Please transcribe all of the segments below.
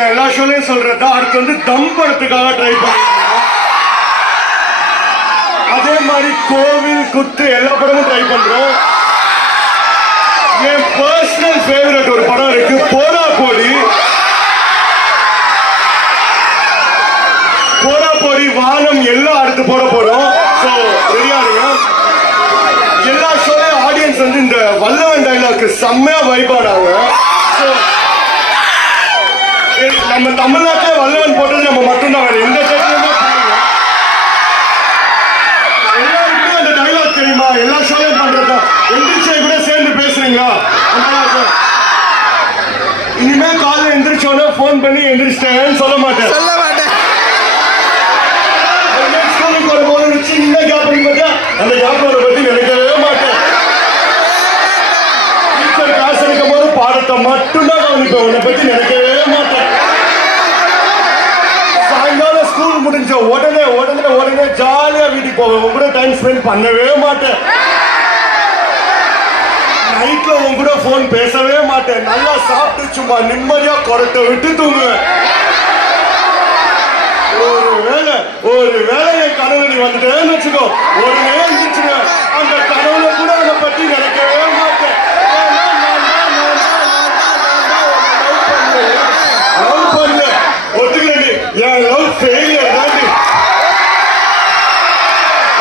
நான் எல்லா ஷோலையும் சொல்றது அடுத்து வந்து தம் படத்துக்காக ட்ரை பண்ணுறேன். அதே மாதிரி கோவில் குத்து எல்லா படமும் ட்ரை பண்றோம். என் பர்சனல் ஃபேவரட் ஒரு படம் இருக்கு, போடா போடி. போடா போடி வானம் எல்லாம் அடுத்து போட போறோம். ஸோ ரெடியா இருங்க. எல்லா ஷோலையும் ஆடியன்ஸ் வந்து இந்த வல்லவன் டைலாக்கு செம்மையா வைப் ஆனாங்க. நம்ம தமிழ்நாட்டிலே வல்லவன் போட்டது நம்ம மட்டும்தான், வேற எந்த ஸ்டேட்லயுமே எல்லாருக்குமே அந்த டைலாக் தெரியுமா? எல்லா ஷோலையும் பண்றதா எந்திரிச்சே கூட சேர்ந்து பேசுறீங்களா? இனிமே காலைல எந்திரிச்சோன்னா போன் பண்ணி எந்திரிச்சிட்டேன்னு சொல்ல மாட்டேன். ஸ்கூலுக்கு வரும்போது ஒரு சின்ன கேப் பார்த்தா அந்த கேப் பத்தி நினைக்கவே மாட்டேன். டீச்சர் கிளாஸ் எடுக்கும் போது பாடத்தை மட்டும்தான் கவனிப்பேன், உன்னை பத்தி நினைக்கவே மாட்டேன். சாயங்காலம் ஸ்கூல் முடிஞ்ச உடனே உடனே உடனே ஜாலியா வீட்டுக்கு போவேன், உங்க கூட டைம் ஸ்பெண்ட் பண்ணவே மாட்டேன். நைட்ல உங்க கூட போன் பேசவே மாட்டேன். நல்லா சாப்பிட்டு சும்மா நிம்மதியா கொரட்டை விட்டு தூங்குவேன். ஒரு வேலை என் கனவு நீ வந்துட்டேன்னு வச்சுக்கோ, உடனே இருந்துச்சுவேன். அந்த கனவுல கூட அதை பத்தி நினைக்கவே மாட்டேன். லவ் பண்ண ஒத்துக்கிறேன், என் லவ் ஃபெயிலியர் தாண்டி.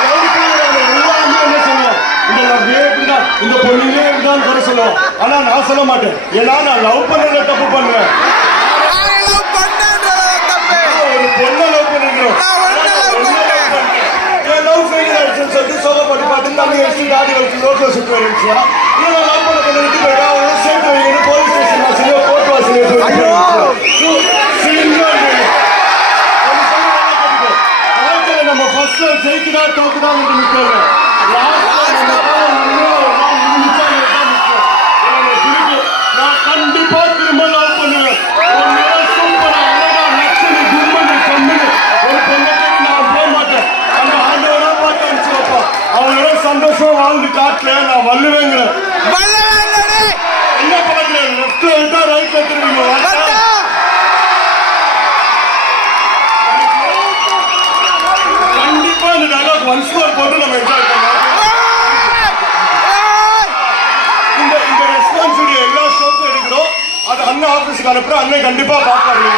லவ் ஃபெயிலியர் எல்லாமே என்ன சொல்லுவோம், இந்த லவ் எப்படிதான் இந்த பொண்ணுங்களே இருந்தான்னு கூட சொல்லுவோம். ஆனா நான் சொல்ல மாட்டேன், ஏன்னா நான் லவ் பண்ணல தப்பு பண்ணுவேன். ஒரு பொண்ணை லவ் பண்ணிக்கிறோம், என் லவ் ஃபெயிலியர் ஆயிடுச்சுன்னு சொல்லிட்டு சோகப்பட்டு பார்த்து தண்ணி வச்சு தாடி வச்சு ரோட்ல சுற்றி வந்துச்சா, இல்லை லவ் பண்ண பொண்ணு விட்டு போயிட்டா சேர்த்து வைக்கணும், போலீஸ் ஸ்டேஷன் வாசலையோ கோர்ட் வாசலையோ நம்ம ஃபர்ஸ்ட் ஜெயிக்குதா தோக்குதா நிற்கிறோம். நான் கண்டிப்பா திரும்ப லவ் பண்ணுவேன். சூப்பரா அழகா லட்சணி கும்மனு கம்மனு ஒரு பொண்ணை நான் போக மாட்டேன். அந்த ஆண்டவனா பார்த்து அனுப்பிச்சு வைப்பா, அவங்களோட சந்தோஷம் வாழ்ந்து காட்டல நான் வல்லுவேங்கிறேன். என்ன பார்க்கிறேன், லெஃப்ட்ல இருந்தா ரைட்ல திரும்பிங்க. கண்டிப்பா இந்த டைலாக் ஒன் ஸ்கோர் போட்டு நம்ம என்ஜாய் பண்ணலாம். இந்த ரெஸ்பான்சிபிலிட்டி எல்லா ஷோக்கும் எடுக்கிறோம். அது அண்ணன் ஆபீஸ்க்கு அனுப்புறோம். அண்ணன் கண்டிப்பா பார்ப்பாரு.